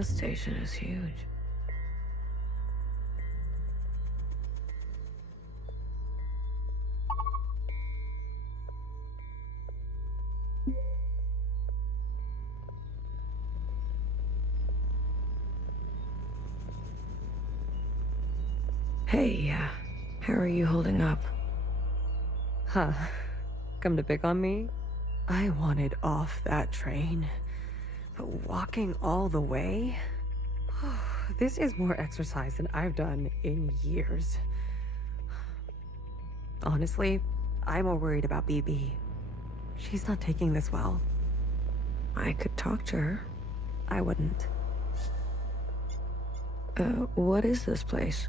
This station is huge. Hey, how are you holding up? Huh. Come to pick on me? I wanted off that train. But walking all the way? This is more exercise than I've done in years. Honestly, I'm more worried about BB. She's not taking this well. I could talk to her. I wouldn't. What is this place?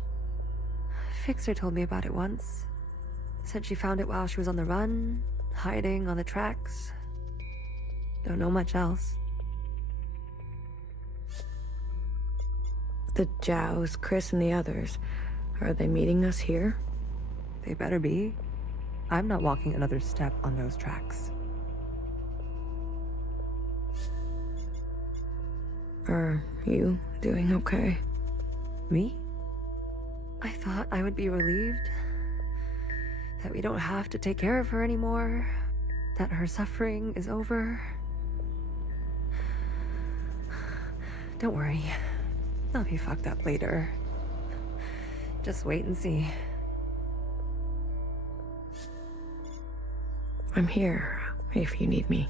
Fixer told me about it once. Said she found it while she was on the run, hiding on the tracks. Don't know much else. The Jows, Chris, and the others. Are they meeting us here? They better be. I'm not walking another step on those tracks. Are you doing okay? Me? I thought I would be relieved. That we don't have to take care of her anymore. That her suffering is over. Don't worry. I'll be fucked up later. Just wait and see. I'm here, if you need me.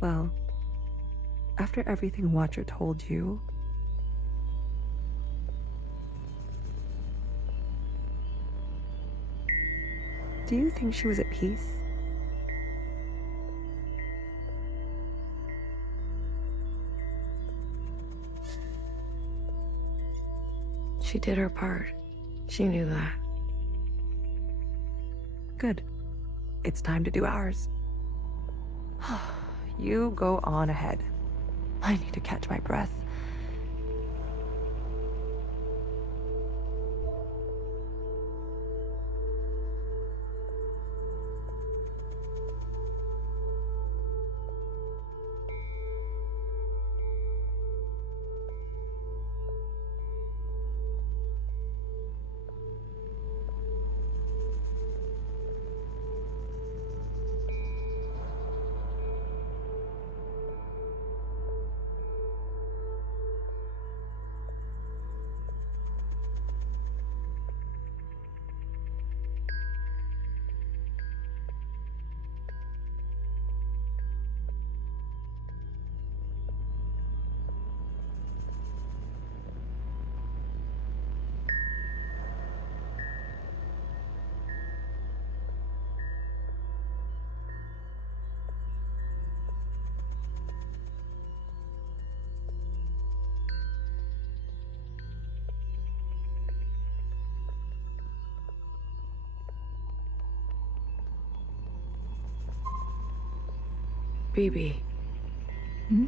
Well, after everything Watcher told you, do you think she was at peace? She did her part. She knew that. Good. It's time to do ours. You go on ahead. I need to catch my breath. BB. Hmm?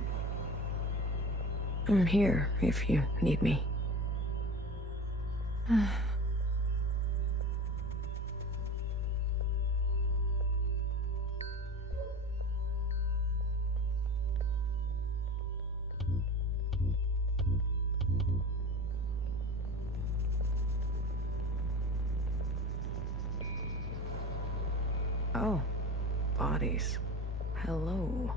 I'm here, if you need me. Oh, bodies. Hello.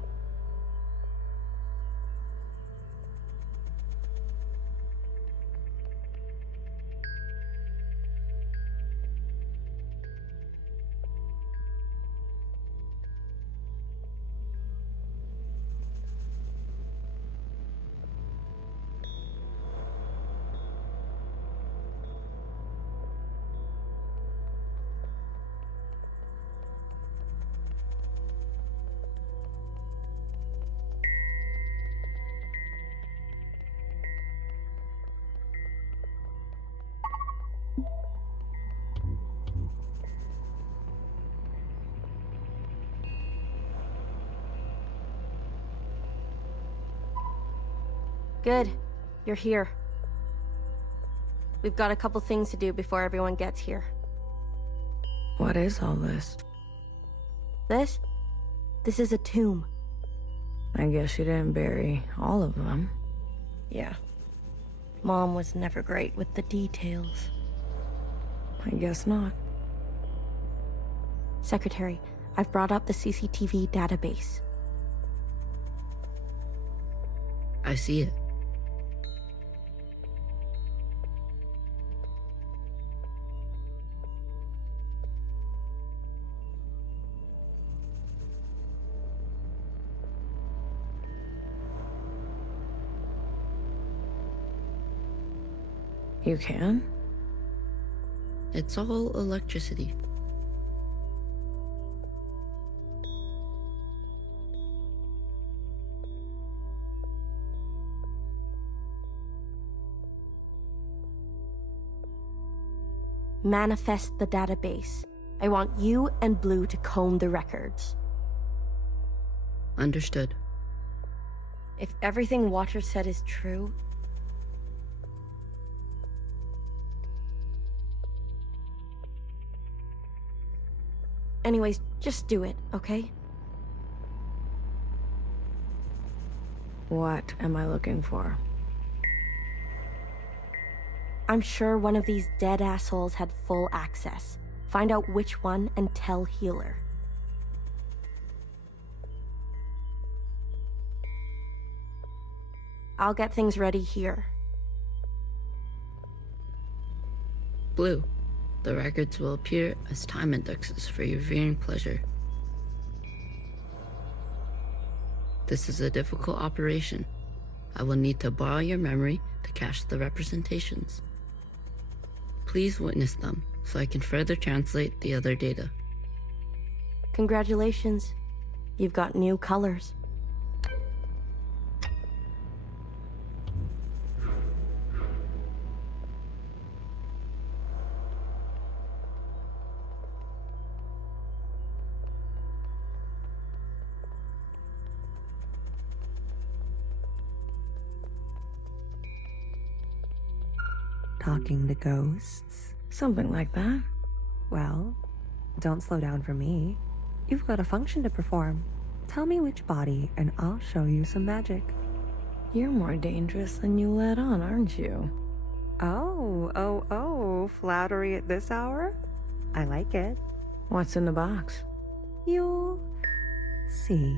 Good. You're here. We've got a couple things to do before everyone gets here. What is all this? This? This is a tomb. I guess you didn't bury all of them. Yeah. Mom was never great with the details. I guess not. Secretary, I've brought up the CCTV database. I see it. You can? It's all electricity. Manifest the database. I want you and Blue to comb the records. Understood. If everything Watcher said is true... Anyways, just do it, okay? What am I looking for? I'm sure one of these dead assholes had full access. Find out which one and tell Healer. I'll get things ready here. Blue, the records will appear as time indexes for your viewing pleasure. This is a difficult operation. I will need to borrow your memory to cache the representations. Please witness them so I can further translate the other data. Congratulations. You've got new colors. Talking to ghosts? Something like that. Well, don't slow down for me. You've got a function to perform. Tell me which body, and I'll show you some magic. You're more dangerous than you let on, aren't you? Oh, flattery at this hour? I like it. What's in the box? You'll see.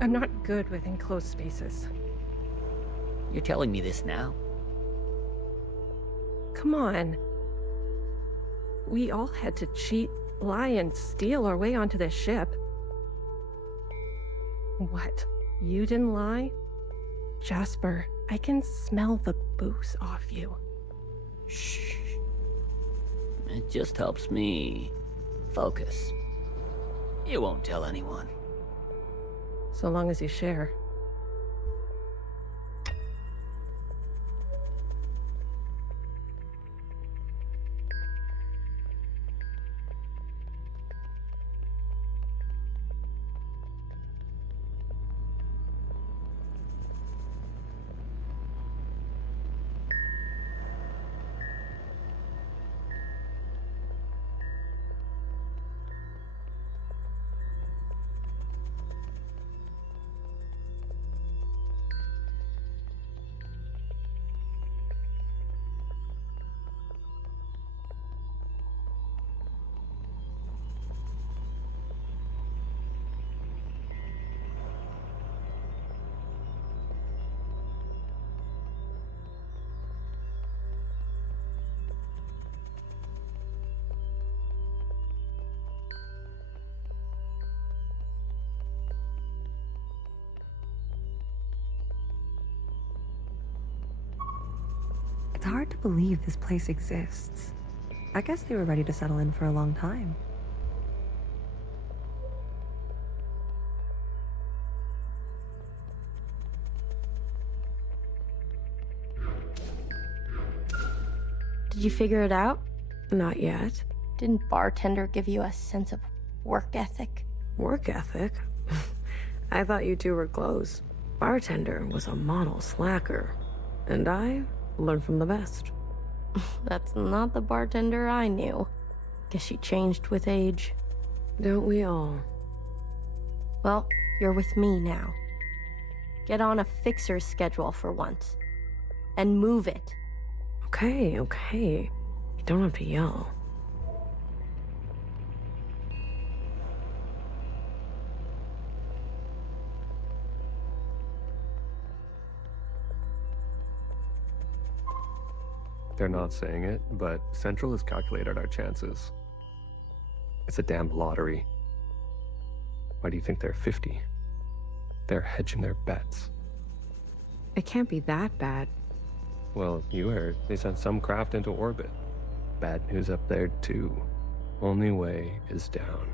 I'm not good with enclosed spaces. You're telling me this now? Come on. We all had to cheat, lie, and steal our way onto this ship. What? You didn't lie? Jasper, I can smell the booze off you. Shh. It just helps me focus. You won't tell anyone. So long as you share. It's hard to believe this place exists. I guess they were ready to settle in for a long time. Did you figure it out? Not yet. Didn't bartender give you a sense of work ethic? Work ethic? I thought you two were close. Bartender was a model slacker, and I learned from the best. That's not the bartender I knew. Guess she changed with age. Don't we all? Well, you're with me now. Get on a fixer's schedule for once. And move it. Okay, okay. You don't have to yell. They're not saying it, but Central has calculated our chances. It's a damn lottery. Why do you think they're 50? They're hedging their bets. It can't be that bad. Well, you heard. They sent some craft into orbit. Bad news up there, too. Only way is down.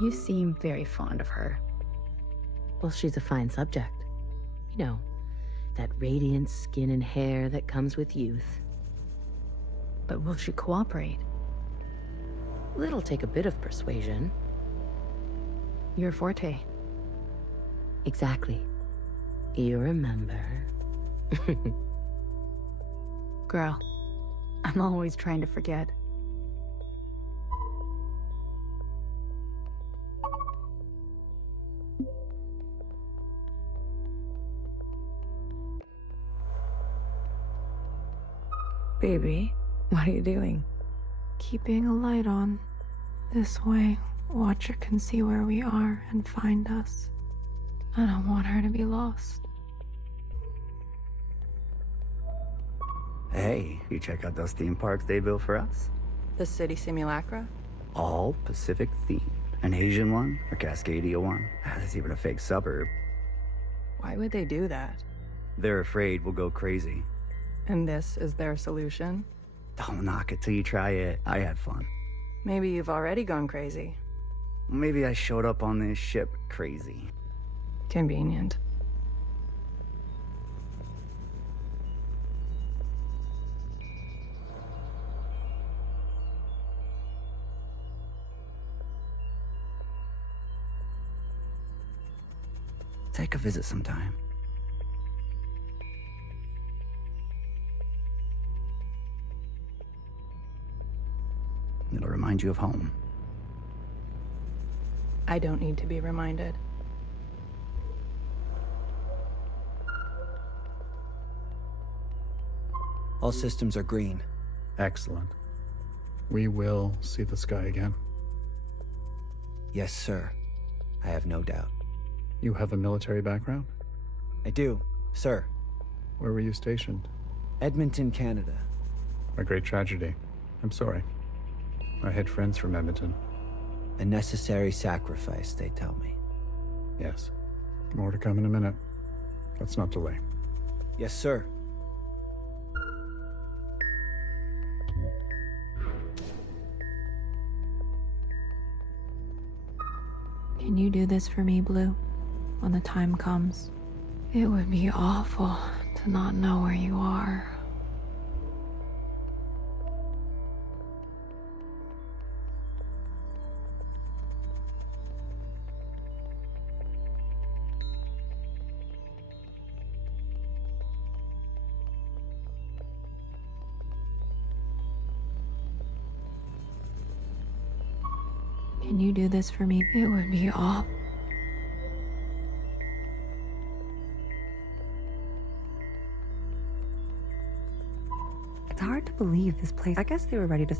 You seem very fond of her. Well, she's a fine subject. You know, that radiant skin and hair that comes with youth. But will she cooperate? It'll take a bit of persuasion. Your forte. Exactly. You remember. Girl, I'm always trying to forget. Baby, what are you doing? Keeping a light on. This way, Watcher can see where we are and find us. I don't want her to be lost. Hey, you check out those theme parks they built for us? The city simulacra? All Pacific themed. An Asian one, a Cascadia one. There's even a fake suburb. Why would they do that? They're afraid we'll go crazy. And this is their solution? Don't knock it till you try it. I had fun. Maybe you've already gone crazy. Maybe I showed up on this ship crazy. Convenient. Take a visit sometime. It'll remind you of home. I don't need to be reminded. All systems are green. Excellent. We will see the sky again. Yes, sir. I have no doubt. You have a military background? I do, sir. Where were you stationed? Edmonton, Canada. A great tragedy. I'm sorry. I had friends from Edmonton. A necessary sacrifice, they tell me. Yes. More to come in a minute. Let's not delay. Yes, sir. Can you do this for me, Blue? When the time comes? It would be awful to not know where you are. Can you do this for me? It would be awful. It's hard to believe this place. I guess they were ready to.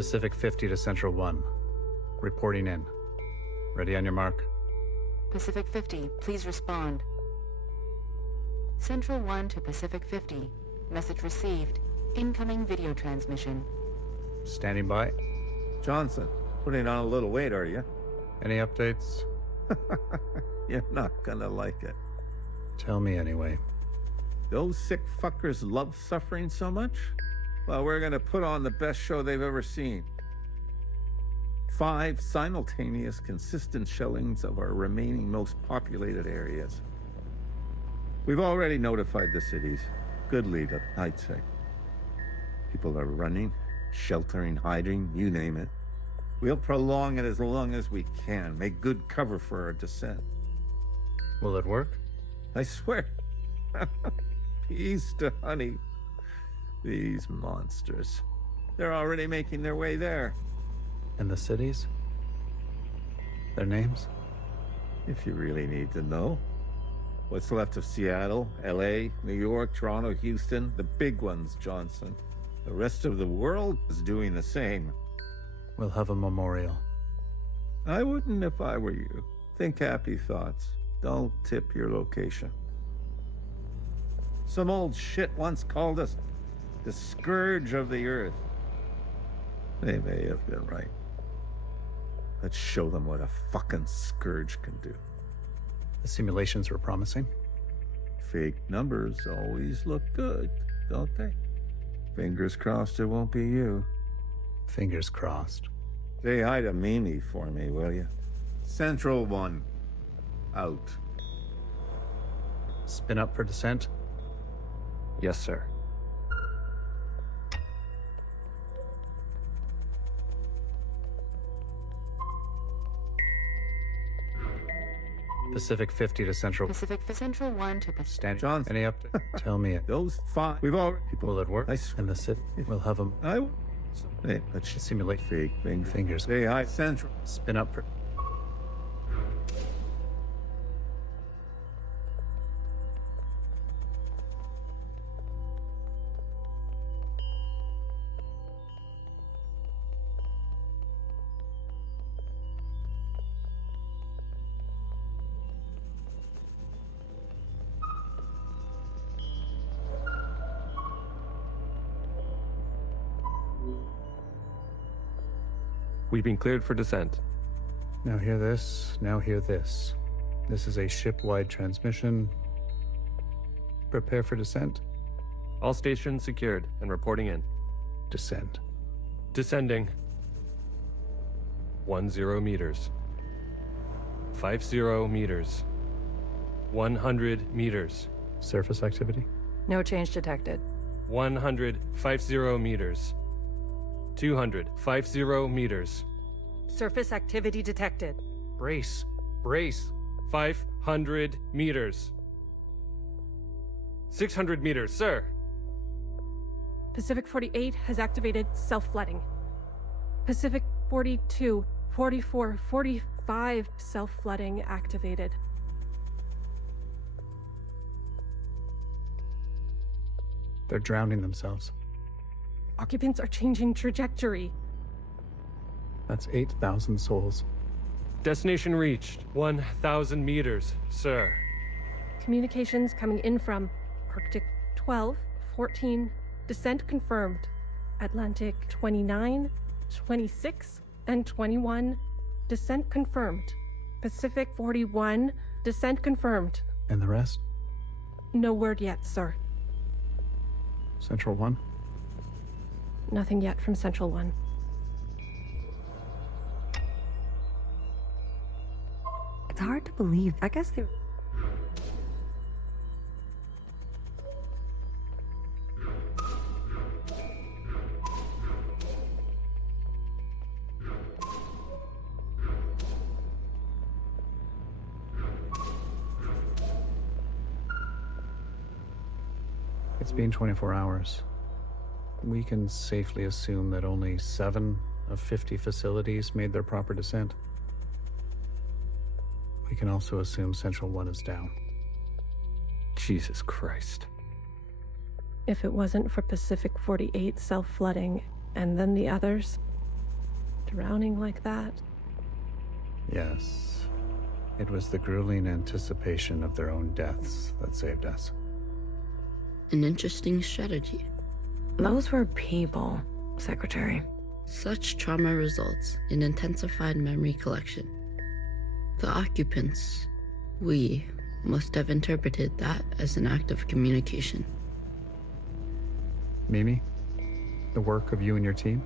Pacific 50 to Central 1. Reporting in. Ready on your mark. Pacific 50, please respond. Central 1 to Pacific 50. Message received. Incoming video transmission. Standing by. Johnson, putting on a little weight, are you? Any updates? You're not gonna like it. Tell me anyway. Those sick fuckers love suffering so much? Well, we're gonna put on the best show they've ever seen. 5 simultaneous, consistent shellings of our remaining most populated areas. We've already notified the cities. Good lead up, I'd say. People are running, sheltering, hiding, you name it. We'll prolong it as long as we can, make good cover for our descent. Will it work? I swear. Peace to honey. These monsters. They're already making their way there. And the cities? Their names? If you really need to know. What's left of Seattle, LA, New York, Toronto, Houston, the big ones, Johnson. The rest of the world is doing the same. We'll have a memorial. I wouldn't if I were you. Think happy thoughts. Don't tip your location. Some old shit once called us the scourge of the earth. They may have been right. Let's show them what a fucking scourge can do. The simulations were promising. Fake numbers always look good, don't they? Fingers crossed it won't be you. Fingers crossed. Say hi to Mimi for me, will you? Central 1. Out. Spin up for descent? Yes, sir. Pacific 50 to Central. Pacific Central 1 to Stand. Johnson. Any update? Tell me it. Those 5. We've already. Will it work? In the city? We'll have them. Hey, let's simulate. Fake fingers. Say hi, Central. Spin up for. We've been cleared for descent. Now hear this, now hear this. This is a ship-wide transmission. Prepare for descent. All stations secured and reporting in. Descend. Descending. 10 meters. 50 meters. 100 meters. Surface activity? No change detected. 150 meters. 250 meters. Surface activity detected. Brace. Brace. 500 meters. 600 meters, sir. Pacific 48 has activated self-flooding. Pacific 42, 44, 45 self-flooding activated. They're drowning themselves. Occupants are changing trajectory. That's 8,000 souls. Destination reached. 1,000 meters, sir. Communications coming in from Arctic 12, 14, descent confirmed. Atlantic 29, 26, and 21, descent confirmed. Pacific 41, descent confirmed. And the rest? No word yet, sir. Central 1? Nothing yet from Central 1. It's hard to believe. I guess they're... It's been 24 hours. We can safely assume that only 7 of 50 facilities made their proper descent. We can also assume Central 1 is down. Jesus Christ. If it wasn't for Pacific 48 self-flooding, and then the others, drowning like that. Yes. It was the grueling anticipation of their own deaths that saved us. An interesting strategy. Those were people, Secretary. Such trauma results in intensified memory collection. The occupants, we, must have interpreted that as an act of communication. Mimi, the work of you and your team,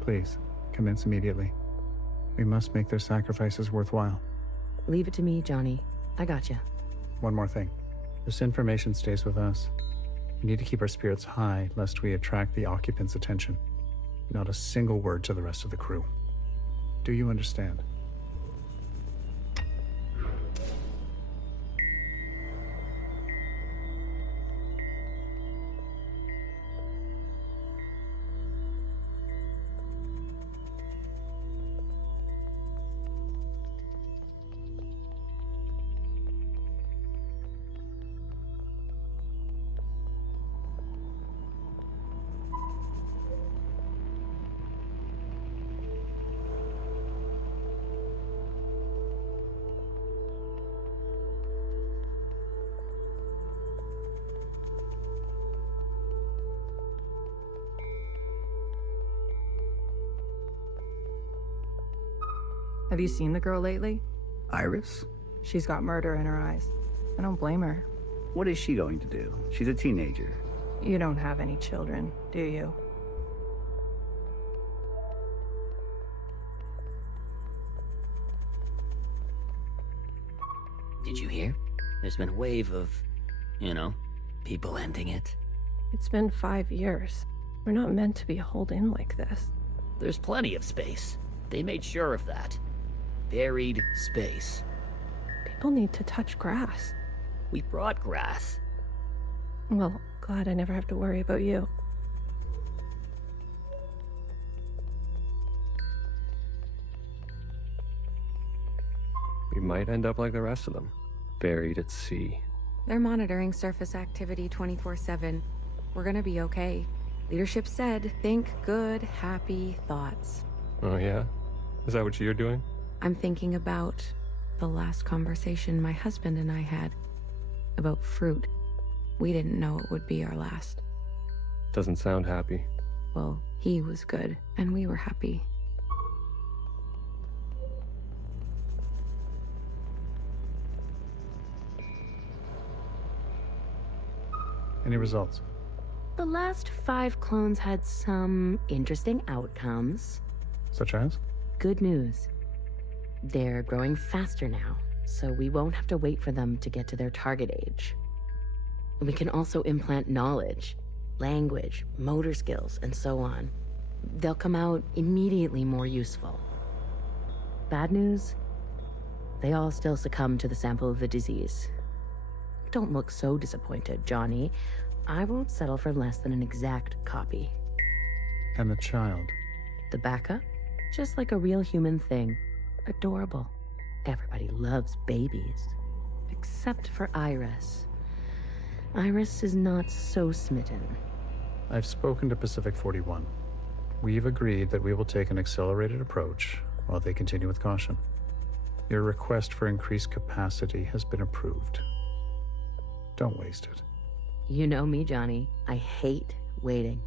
please, commence immediately. We must make their sacrifices worthwhile. Leave it to me, Johnny. I got you. One more thing. This information stays with us. We need to keep our spirits high lest we attract the occupants' attention. Not a single word to the rest of the crew. Do you understand? Have you seen the girl lately? Iris? She's got murder in her eyes. I don't blame her. What is she going to do? She's a teenager. You don't have any children, do you? Did you hear? There's been a wave of, people ending it. It's been 5 years. We're not meant to be holed in like this. There's plenty of space. They made sure of that. Buried space. People need to touch grass. We brought grass. Well, glad I never have to worry about you. We might end up like the rest of them, buried at sea. They're monitoring surface activity 24/7. We're gonna be okay. Leadership said, think good, happy thoughts. Oh yeah? Is that what you're doing? I'm thinking about the last conversation my husband and I had about fruit. We didn't know it would be our last. Doesn't sound happy. Well, he was good, and we were happy. Any results? The last 5 clones had some interesting outcomes. Such as? Good news. They're growing faster now, so we won't have to wait for them to get to their target age. We can also implant knowledge, language, motor skills, and so on. They'll come out immediately more useful. Bad news? They all still succumb to the sample of the disease. Don't look so disappointed, Johnny. I won't settle for less than an exact copy. And the child? The backup? Just like a real human thing. Adorable. Everybody loves babies. Except for Iris. Iris is not so smitten. I've spoken to Pacific 41. We've agreed that we will take an accelerated approach while they continue with caution. Your request for increased capacity has been approved. Don't waste it. You know me, Johnny. I hate waiting.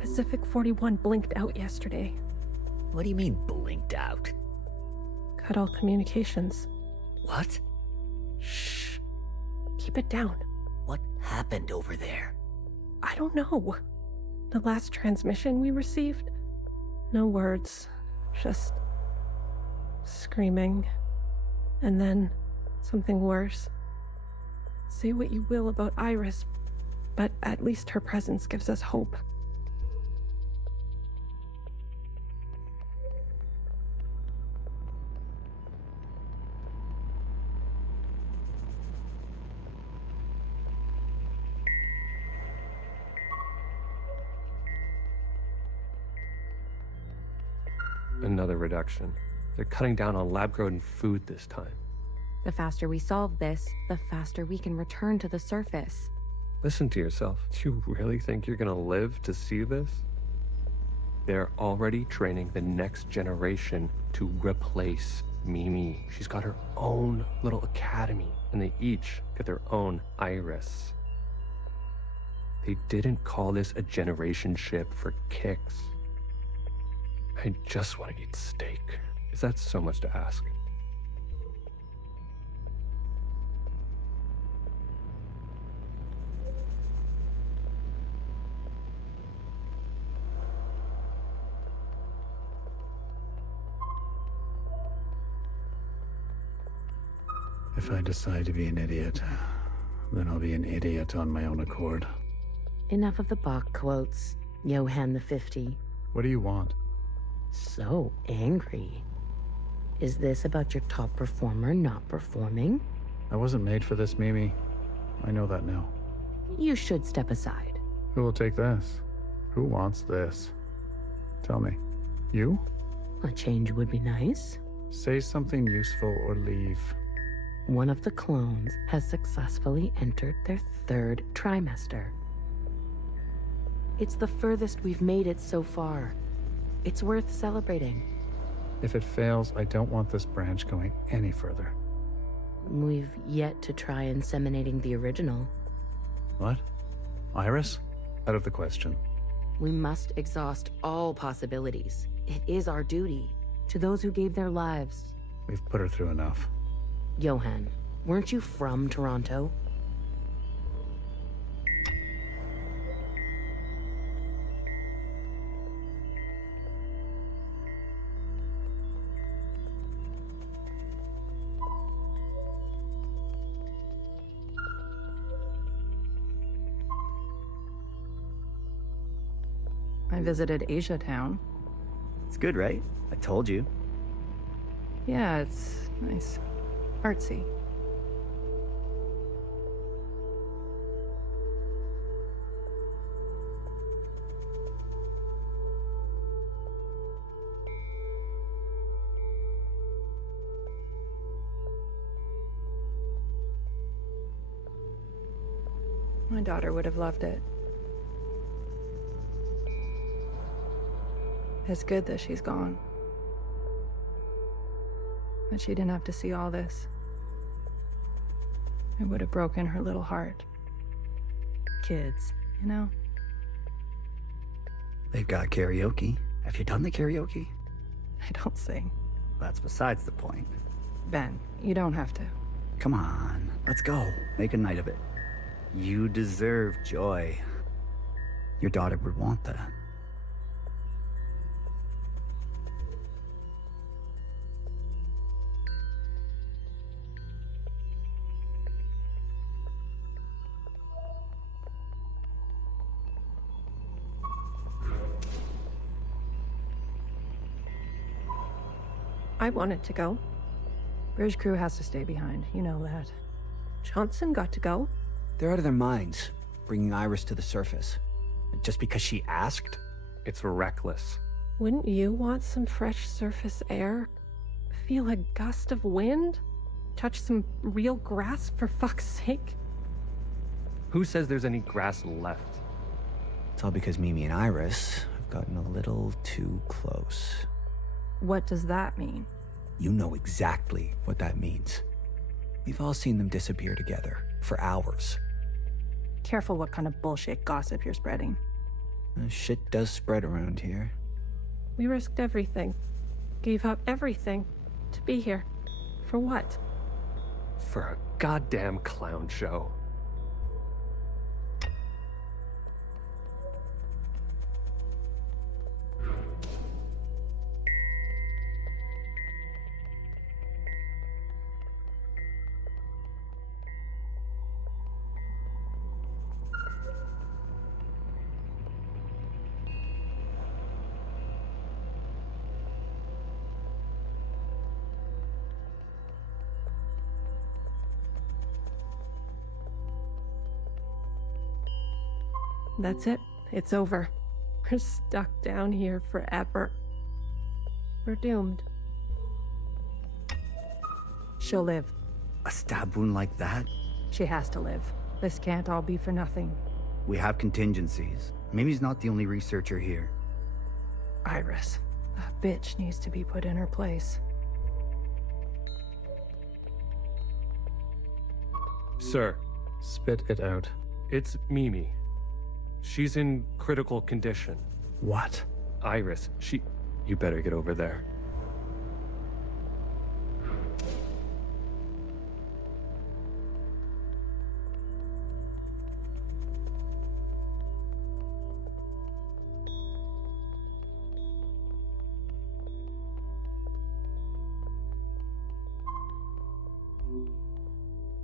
Pacific 41 blinked out yesterday. What do you mean, blinked out? Cut all communications. What? Shh. Keep it down. What happened over there? I don't know. The last transmission we received? No words. Just screaming. And then something worse. Say what you will about Iris, but at least her presence gives us hope. Another reduction. They're cutting down on lab-grown food this time. The faster we solve this, the faster we can return to the surface. Listen to yourself. Do you really think you're gonna live to see this? They're already training the next generation to replace Mimi. She's got her own little academy, and they each get their own iris. They didn't call this a generation ship for kicks. I just want to eat steak. Is that so much to ask? If I decide to be an idiot, then I'll be an idiot on my own accord. Enough of the Bach quotes, Johann the 50. What do you want? So angry. Is this about your top performer not performing? I wasn't made for this, Mimi. I know that now. You should step aside. Who will take this? Who wants this? Tell me. You? A change would be nice. Say something useful or leave. One of the clones has successfully entered their 3rd trimester. It's the furthest we've made it so far. It's worth celebrating. If it fails, I don't want this branch going any further. We've yet to try inseminating the original. What? Iris? Out of the question. We must exhaust all possibilities. It is our duty to those who gave their lives. We've put her through enough. Johann, weren't you from Toronto? I visited Asia Town. It's good, right? I told you. Yeah, it's nice. Artsy. My daughter would have loved it. It's good that she's gone. That she didn't have to see all this. It would have broken her little heart. Kids, you know? They've got karaoke. Have you done the karaoke? I don't sing. That's besides the point. Ben, you don't have to. Come on, let's go. Make a night of it. You deserve joy. Your daughter would want that. I wanted to go. Bridge crew has to stay behind. You know that. Johnson got to go. They're out of their minds, bringing Iris to the surface. Just because she asked? It's reckless. Wouldn't you want some fresh surface air? Feel a gust of wind? Touch some real grass, for fuck's sake? Who says there's any grass left? It's all because Mimi and Iris have gotten a little too close. What does that mean? You know exactly what that means. We've all seen them disappear together for hours. Careful what kind of bullshit gossip you're spreading. Shit does spread around here. We risked everything. Gave up everything. To be here. For what? For a goddamn clown show. That's it. It's over. We're stuck down here forever. We're doomed. She'll live. A stab wound like that? She has to live. This can't all be for nothing. We have contingencies. Mimi's not the only researcher here. Iris. That bitch needs to be put in her place. Sir. Spit it out. It's Mimi. She's in critical condition. What? Iris, You better get over there.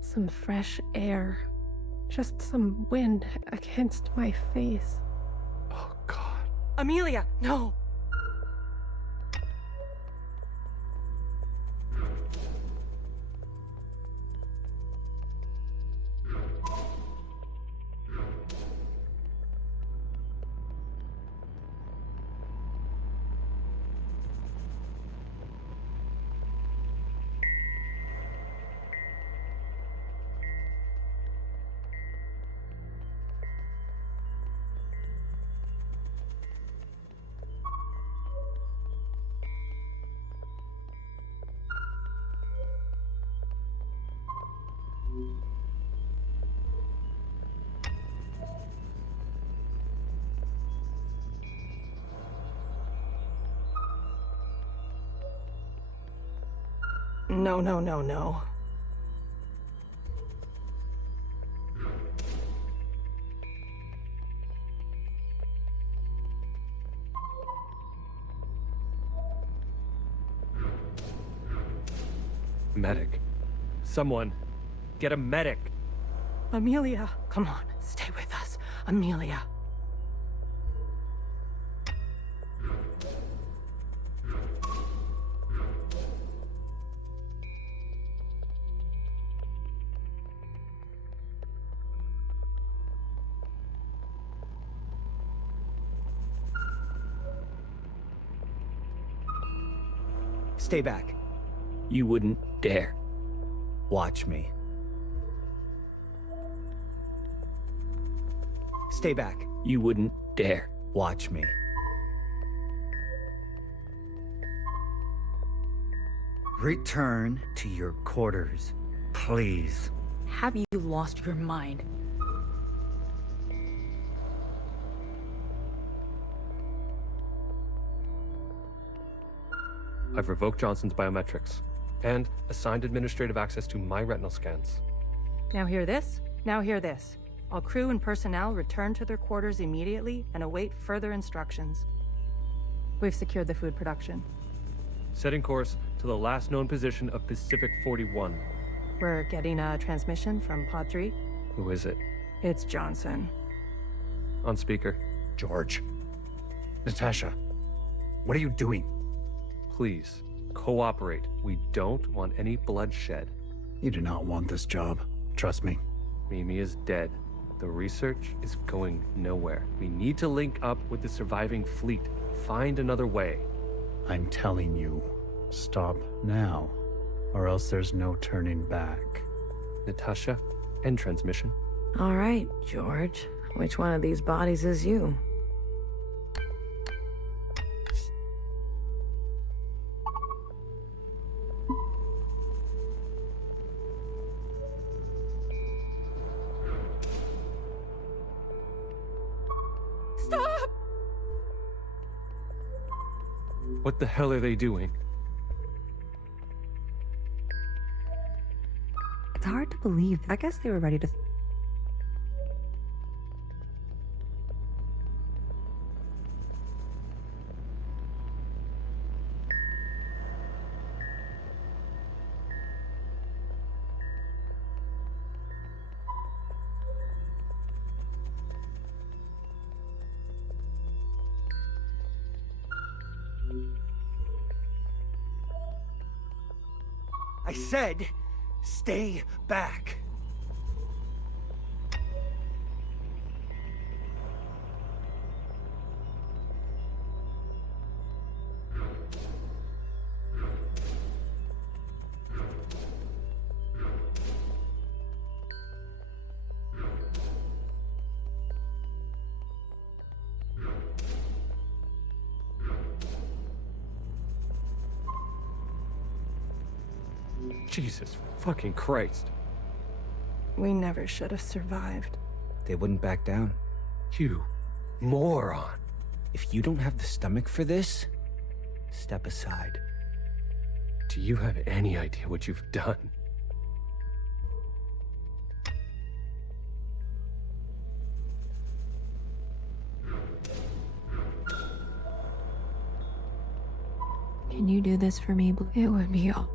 Some fresh air. Just some wind against my face. Oh, God. Amelia, no! No, no, no, no. Medic. Someone. Get a medic. Amelia, come on, stay with us. Amelia. Stay back. You wouldn't dare. Watch me. Stay back. You wouldn't dare. Watch me. Return to your quarters, please. Have you lost your mind? I've revoked Johnson's biometrics and assigned administrative access to my retinal scans. Now hear this? Now hear this. All crew and personnel return to their quarters immediately and await further instructions. We've secured the food production. Setting course to the last known position of Pacific 41. We're getting a transmission from Pod 3. Who is it? It's Johnson. On speaker. George. Natasha. What are you doing? Please, cooperate. We don't want any bloodshed. You do not want this job. Trust me. Mimi is dead. The research is going nowhere. We need to link up with the surviving fleet. Find another way. I'm telling you, stop now, or else there's no turning back. Natasha, end transmission. All right, George. Which one of these bodies is you? Stop! What the hell are they doing? It's hard to believe. I guess they were ready to... I said, stay back. Jesus fucking Christ. We never should have survived. They wouldn't back down. You moron. If you don't have the stomach for this, step aside. Do you have any idea what you've done? Can you do this for me, Blue? It would be all.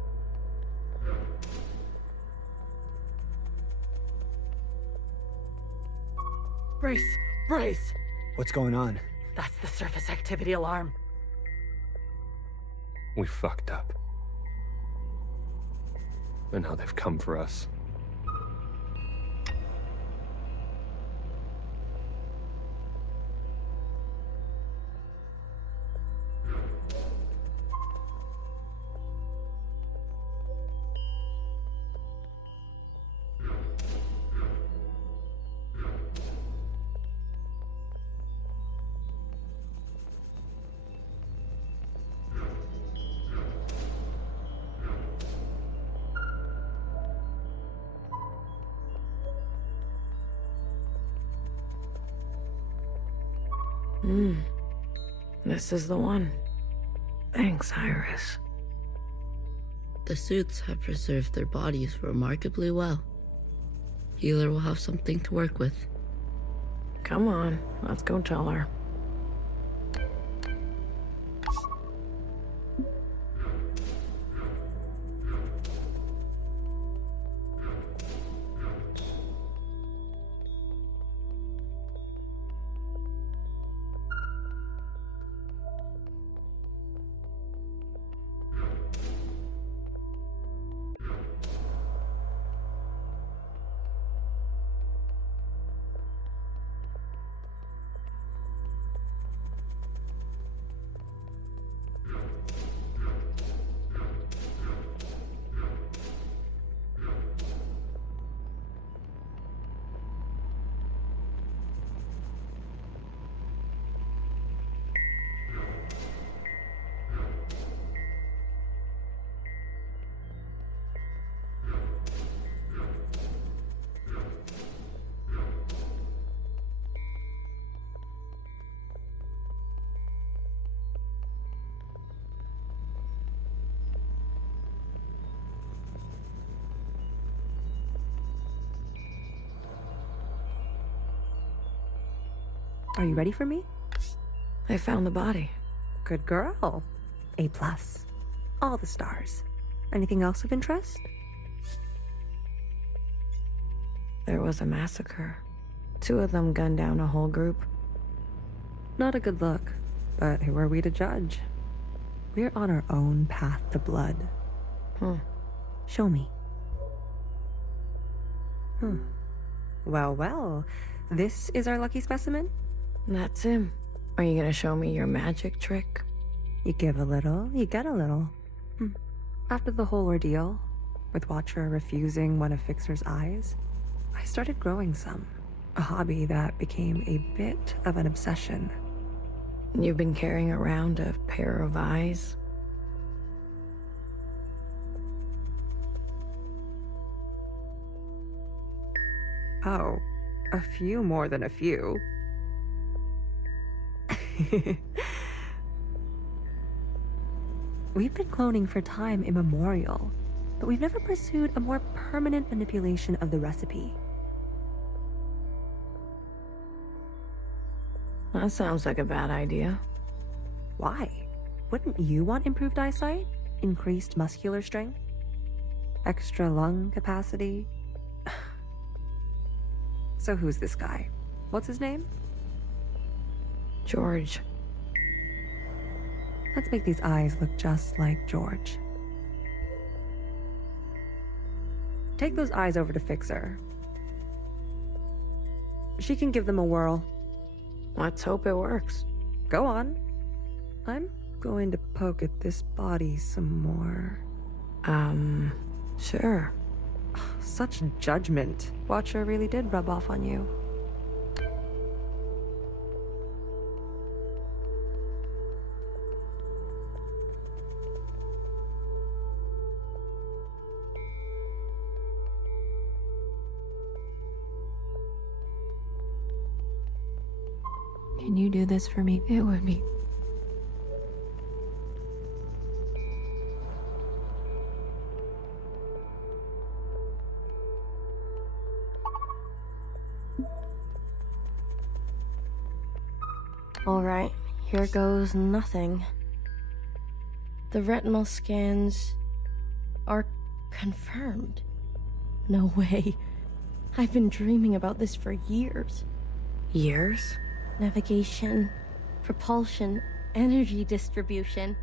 Brace! Brace! What's going on? That's the surface activity alarm. We fucked up. And now they've come for us. This is the one. Thanks, Iris. The suits have preserved their bodies remarkably well. Healer will have something to work with. Come on, let's go tell her. Are you ready for me? I found the body. Good girl. A+. All the stars. Anything else of interest? There was a massacre. 2 of them gunned down a whole group. Not a good look, but who are we to judge? We're on our own path to blood. Show me. Well, well. This is our lucky specimen? That's him. Are you gonna show me your magic trick? You give a little, you get a little. After the whole ordeal, with Watcher refusing one of Fixer's eyes, I started growing some. A hobby that became a bit of an obsession. You've been carrying around a pair of eyes? Oh, a few more than a few. We've been cloning for time immemorial, but we've never pursued a more permanent manipulation of the recipe. That sounds like a bad idea. Why? Wouldn't you want improved eyesight? Increased muscular strength? Extra lung capacity? So who's this guy? What's his name? George. Let's make these eyes look just like George. Take those eyes over to Fixer. She can give them a whirl. Let's hope it works. Go on. I'm going to poke at this body some more. Sure. Such judgment. Watcher really did rub off on you. Can you do this for me? It would be... Alright, here goes nothing. The retinal scans are confirmed. No way. I've been dreaming about this for years. Years? Navigation, propulsion, energy distribution,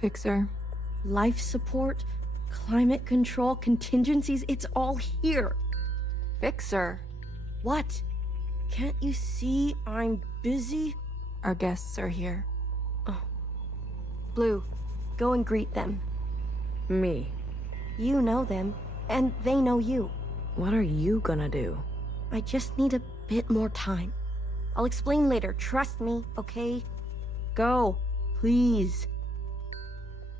Fixer. life support, climate control, contingencies, it's all here. Fixer. What? Can't you see I'm busy? Our guests are here. Oh. Blue, go and greet them. Me? You know them, and they know you. What are you gonna do? I just need a bit more time. I'll explain later, trust me, okay? Go, please.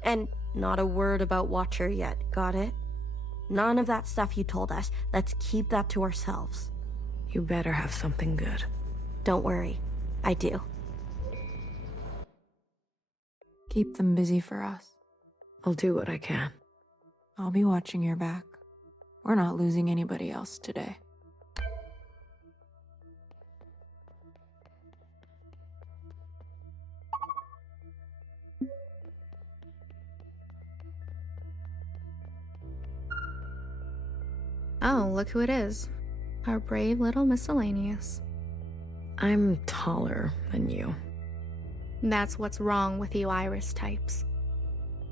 And not a word about Watcher yet, got it? None of that stuff you told us. Let's keep that to ourselves. You better have something good. Don't worry, I do. Keep them busy for us. I'll do what I can. I'll be watching your back. We're not losing anybody else today. Oh, look who it is. Our brave little miscellaneous. I'm taller than you. That's what's wrong with you Iris types.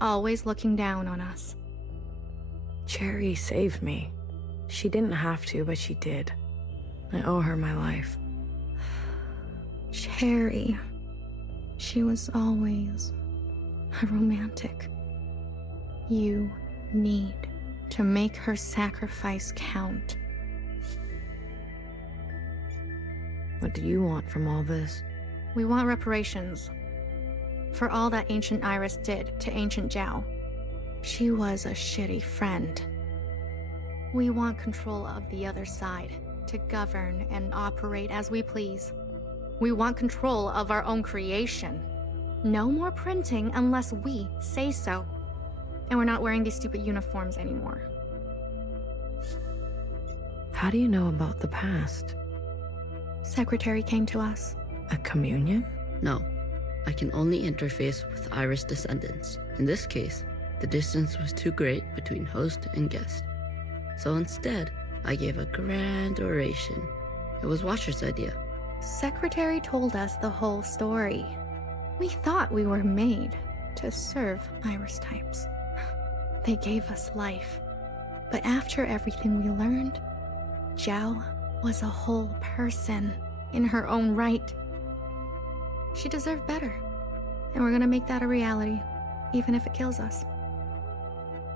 Always looking down on us. Cherry saved me. She didn't have to, but she did. I owe her my life. Cherry. She was always a romantic. You need to make her sacrifice count. What do you want from all this? We want reparations for all that Ancient Iris did to Ancient Zhao. She was a shitty friend. We want control of the other side, to govern and operate as we please. We want control of our own creation. No more printing unless we say so. And we're not wearing these stupid uniforms anymore. How do you know about the past? Secretary came to us. A communion? No, I can only interface with Iris descendants. In this case, the distance was too great between host and guest. So instead, I gave a grand oration. It was Watcher's idea. Secretary told us the whole story. We thought we were made to serve Iris types. They gave us life. But after everything we learned, Zhao was a whole person in her own right. She deserved better. And we're gonna make that a reality, even if it kills us.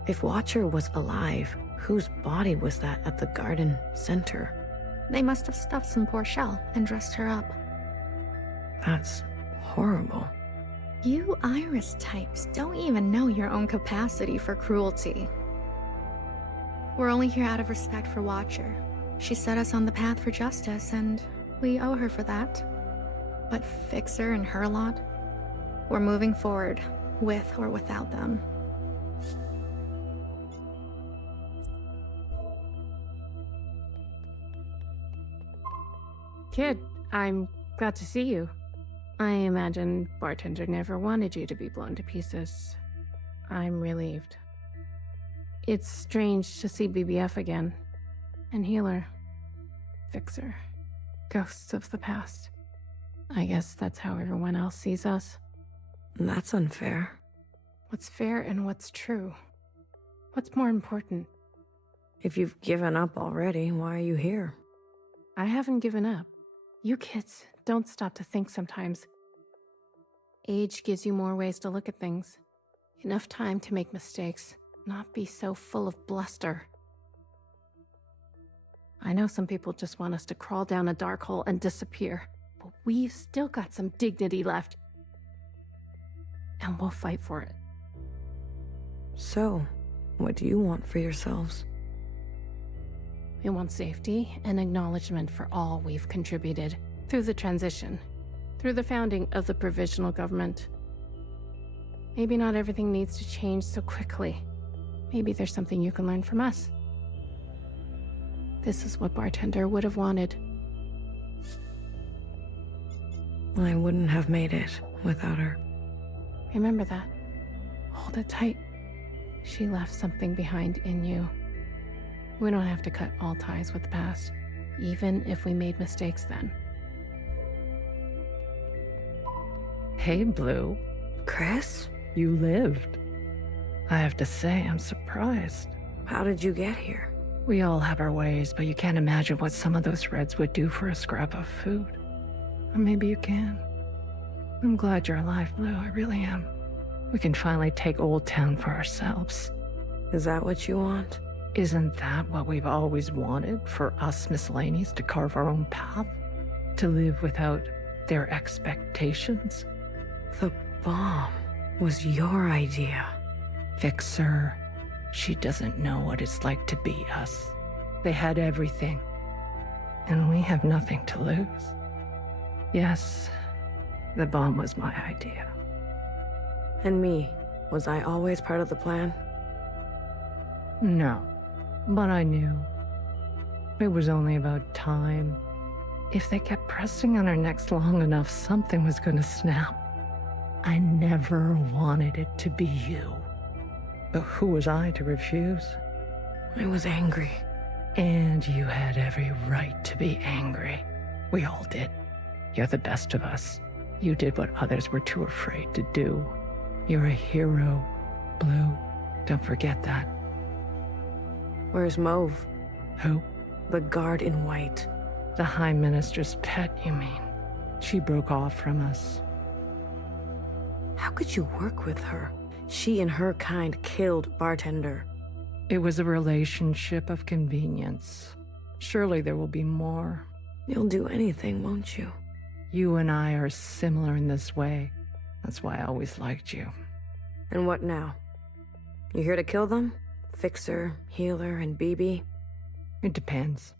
If Watcher was alive, whose body was that at the garden center? They must have stuffed some poor shell and dressed her up. That's horrible. You Iris types don't even know your own capacity for cruelty. We're only here out of respect for Watcher. She set us on the path for justice, and we owe her for that. But Fixer and her lot, we're moving forward, with or without them. Kid, I'm glad to see you. I imagine Bartender never wanted you to be blown to pieces. I'm relieved. It's strange to see BBF again. And Healer. Fixer. Ghosts of the past. I guess that's how everyone else sees us. That's unfair. What's fair and what's true? What's more important? If you've given up already, why are you here? I haven't given up. You kids don't stop to think sometimes. Age gives you more ways to look at things. Enough time to make mistakes, not be so full of bluster. I know some people just want us to crawl down a dark hole and disappear, but we've still got some dignity left. And we'll fight for it. So, what do you want for yourselves? We want safety and acknowledgement for all we've contributed. Through the transition. Through the founding of the provisional government. Maybe not everything needs to change so quickly. Maybe there's something you can learn from us. This is what Bartender would have wanted. I wouldn't have made it without her. Remember that. Hold it tight. She left something behind in you. We don't have to cut all ties with the past, even if we made mistakes then. Hey, Blue. Chris? You lived. I have to say, I'm surprised. How did you get here? We all have our ways, but you can't imagine what some of those Reds would do for a scrap of food. Or maybe you can. I'm glad you're alive, Blue. I really am. We can finally take Old Town for ourselves. Is that what you want? Isn't that what we've always wanted? For us miscellaneous to carve our own path? To live without their expectations? The bomb was your idea. Fixer. She doesn't know what it's like to be us. They had everything. And we have nothing to lose. Yes, the bomb was my idea. And me, was I always part of the plan? No, but I knew. It was only about time. If they kept pressing on our necks long enough, something was going to snap. I never wanted it to be you. But who was I to refuse? I was angry. And you had every right to be angry. We all did. You're the best of us. You did what others were too afraid to do. You're a hero, Blue. Don't forget that. Where's Mauve? Who? The guard in white. The High Minister's pet, you mean? She broke off from us. How could you work with her? She and her kind killed Bartender. It was a relationship of convenience. Surely there will be more. You'll do anything, won't you? You and I are similar in this way. That's why I always liked you. And what now? You here to kill them? Fixer, Healer, and BB? It depends.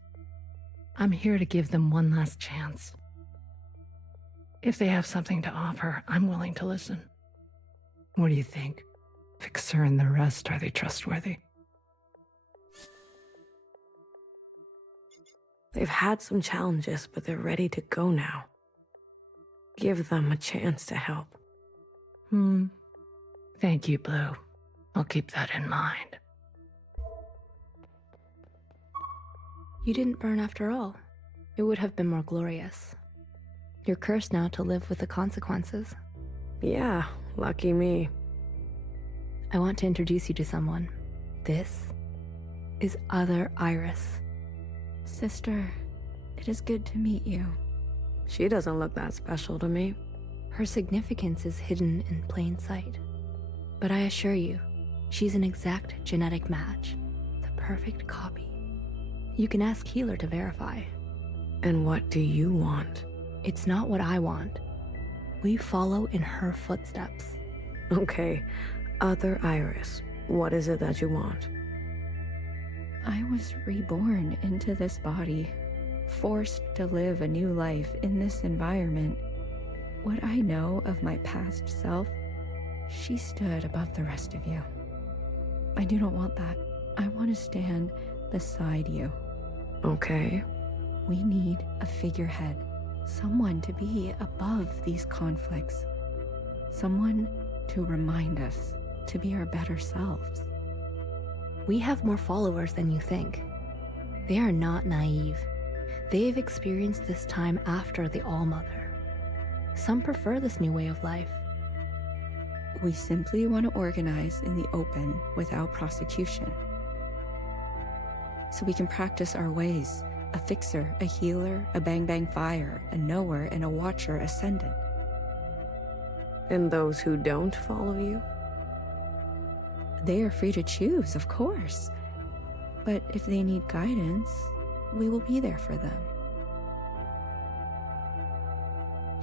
I'm here to give them one last chance. If they have something to offer, I'm willing to listen. What do you think? Fixer and the rest, are they trustworthy? They've had some challenges, but they're ready to go now. Give them a chance to help. Thank you, Blue. I'll keep that in mind. You didn't burn after all. It would have been more glorious. You're cursed now to live with the consequences. Yeah, lucky me. I want to introduce you to someone. This is Other Iris. Sister, it is good to meet you. She doesn't look that special to me. Her significance is hidden in plain sight. But I assure you, she's an exact genetic match. The perfect copy. You can ask Healer to verify. And what do you want? It's not what I want. We follow in her footsteps. Okay, Other Iris, what is it that you want? I was reborn into this body, forced to live a new life in this environment. What I know of my past self, she stood above the rest of you. I do not want that. I want to stand beside you. Okay. We need a figurehead, someone to be above these conflicts, someone to remind us to be our better selves. We have more followers than you think. They are not naive. They've experienced this time after the All-Mother. Some prefer this new way of life. We simply want to organize in the open without prosecution. So we can practice our ways. A fixer, a healer, a bang-bang fire, a knower, and a watcher ascendant. And those who don't follow you? They are free to choose, of course. But if they need guidance, we will be there for them.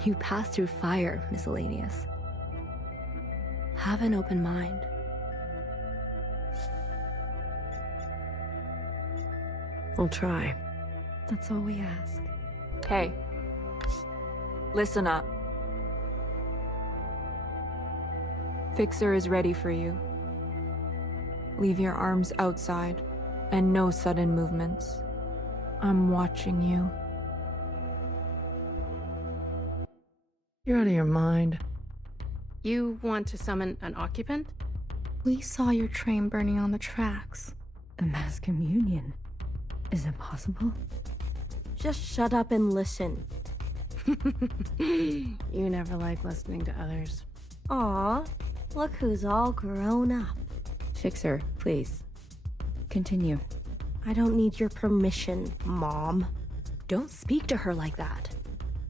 You pass through fire, Miscellaneous. Have an open mind. I'll try. That's all we ask. Hey, Listen up. Fixer is ready for you. Leave your arms outside, and no sudden movements. I'm watching you. You're out of your mind. You want to summon an occupant? We saw your train burning on the tracks. A mass communion. Is it possible? Just shut up and listen. You never like listening to others. Aw, look who's all grown up. Fixer, please. Continue. I don't need your permission, Mom. Don't speak to her like that.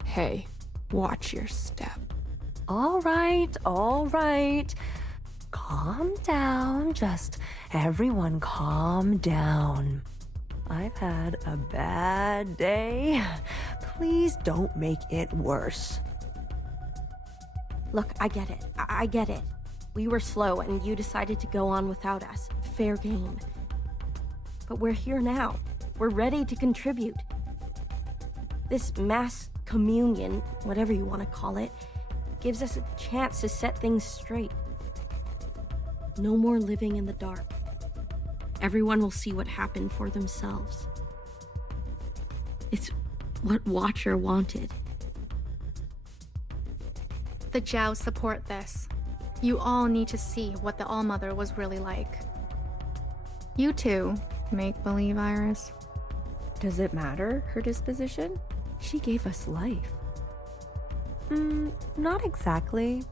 Hey, watch your step. All right, all right. Calm down. Just everyone calm down. I've had a bad day. Please don't make it worse. Look, I get it. I get it. We were slow and you decided to go on without us. Fair game. But we're here now. We're ready to contribute. This mass communion, whatever you want to call it, gives us a chance to set things straight. No more living in the dark. Everyone will see what happened for themselves. It's what Watcher wanted. The Jows support this. You all need to see what the All-Mother was really like. You too, make-believe Iris. Does it matter, her disposition? She gave us life. Not exactly.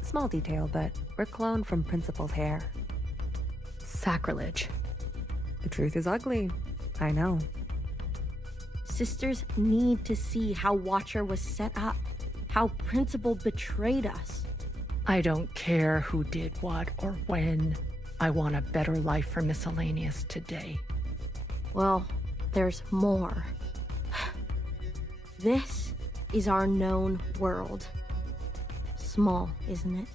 Small detail, but we're cloned from Principal's hair. Sacrilege. The truth is ugly. I know. Sisters need to see how Watcher was set up, how Principal betrayed us. I don't care who did what or when. I want a better life for Miscellaneous today. Well, there's more. This is our known world. Small, isn't it?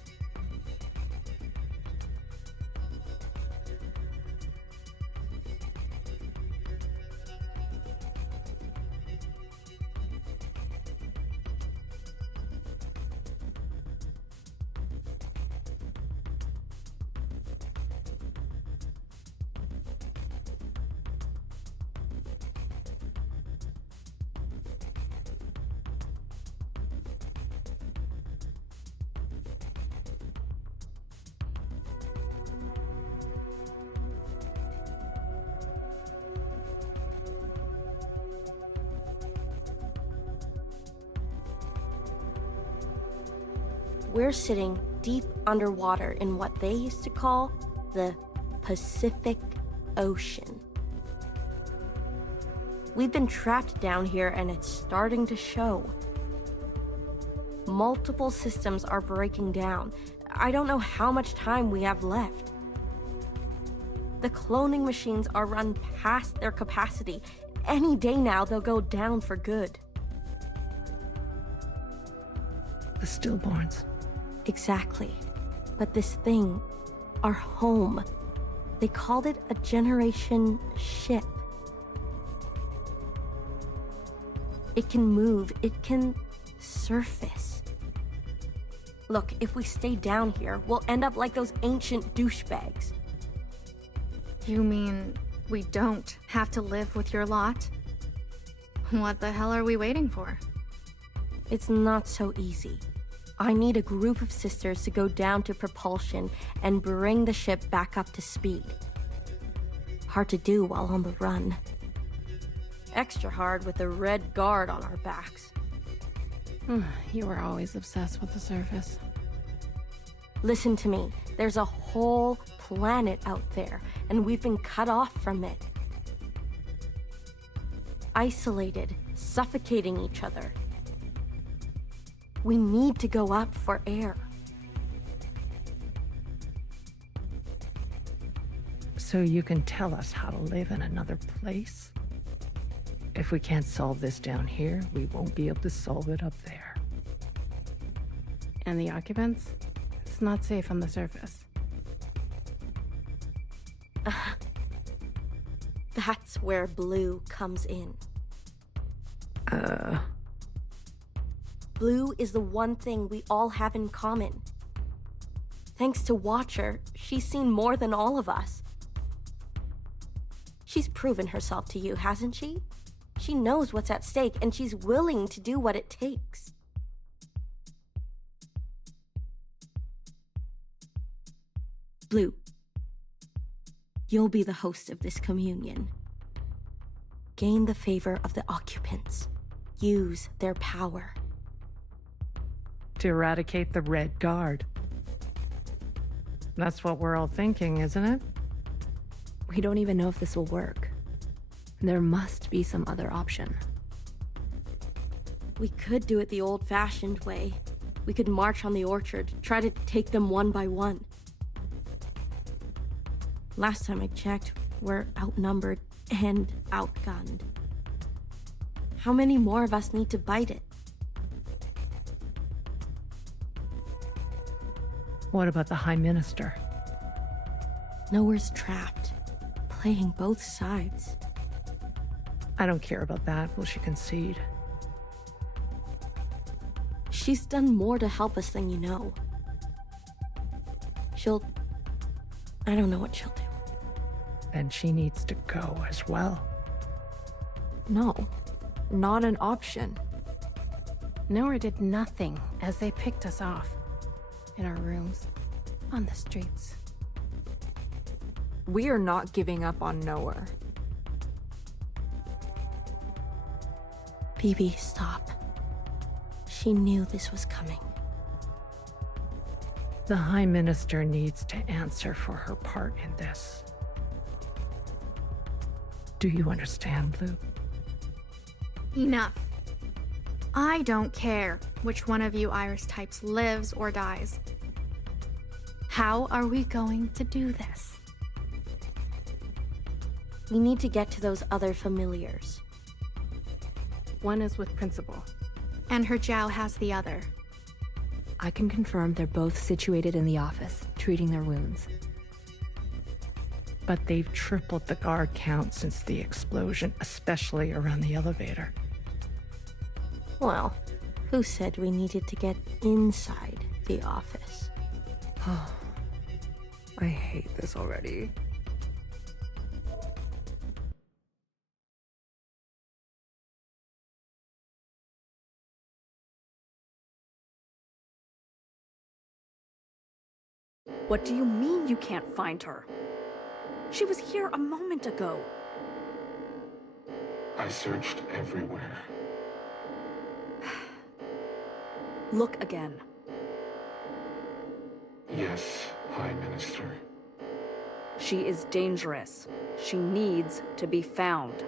We're sitting deep underwater in what they used to call the Pacific Ocean. We've been trapped down here and it's starting to show. Multiple systems are breaking down. I don't know how much time we have left. The cloning machines are run past their capacity. Any day now, they'll go down for good. The stillborns. Exactly. But this thing, our home, they called it a generation ship. It can move, it can surface. Look, if we stay down here, we'll end up like those ancient douchebags. You mean we don't have to live with your lot? What the hell are we waiting for? It's not so easy. I need a group of sisters to go down to propulsion and bring the ship back up to speed. Hard to do while on the run. Extra hard with the Red Guard on our backs. You were always obsessed with the surface. Listen to me. There's a whole planet out there, and we've been cut off from it. Isolated, suffocating each other. We need to go up for air. So you can tell us how to live in another place? If we can't solve this down here, we won't be able to solve it up there. And the occupants? It's not safe on the surface. That's where Blue comes in. Blue is the one thing we all have in common. Thanks to Watcher, she's seen more than all of us. She's proven herself to you, hasn't she? She knows what's at stake, and she's willing to do what it takes. Blue, you'll be the host of this communion. Gain the favor of the Occupants. Use their power. To eradicate the Red Guard. That's what we're all thinking, isn't it? We don't even know if this will work. There must be some other option. We could do it the old-fashioned way. We could march on the orchard, try to take them one by one. Last time I checked, we're outnumbered and outgunned. How many more of us need to bite it? What about the High Minister? Nowhere's trapped, playing both sides. I don't care about that. Will she concede? She's done more to help us than you know. I don't know what she'll do. And she needs to go as well. No, not an option. Nora did nothing as they picked us off. In our rooms, on the streets. We are not giving up on Noah. BB, stop. She knew this was coming. The High Minister needs to answer for her part in this. Do you understand, Blue? Enough. I don't care which one of you Iris types lives or dies. How are we going to do this? We need to get to those other familiars. One is with Principal. And her Jow has the other. I can confirm they're both situated in the office, treating their wounds. But they've tripled the guard count since the explosion, especially around the elevator. Well, who said we needed to get inside the office? Oh, I hate this already. What do you mean you can't find her? She was here a moment ago. I searched everywhere. Look again. Yes, High Minister. She is dangerous. She needs to be found.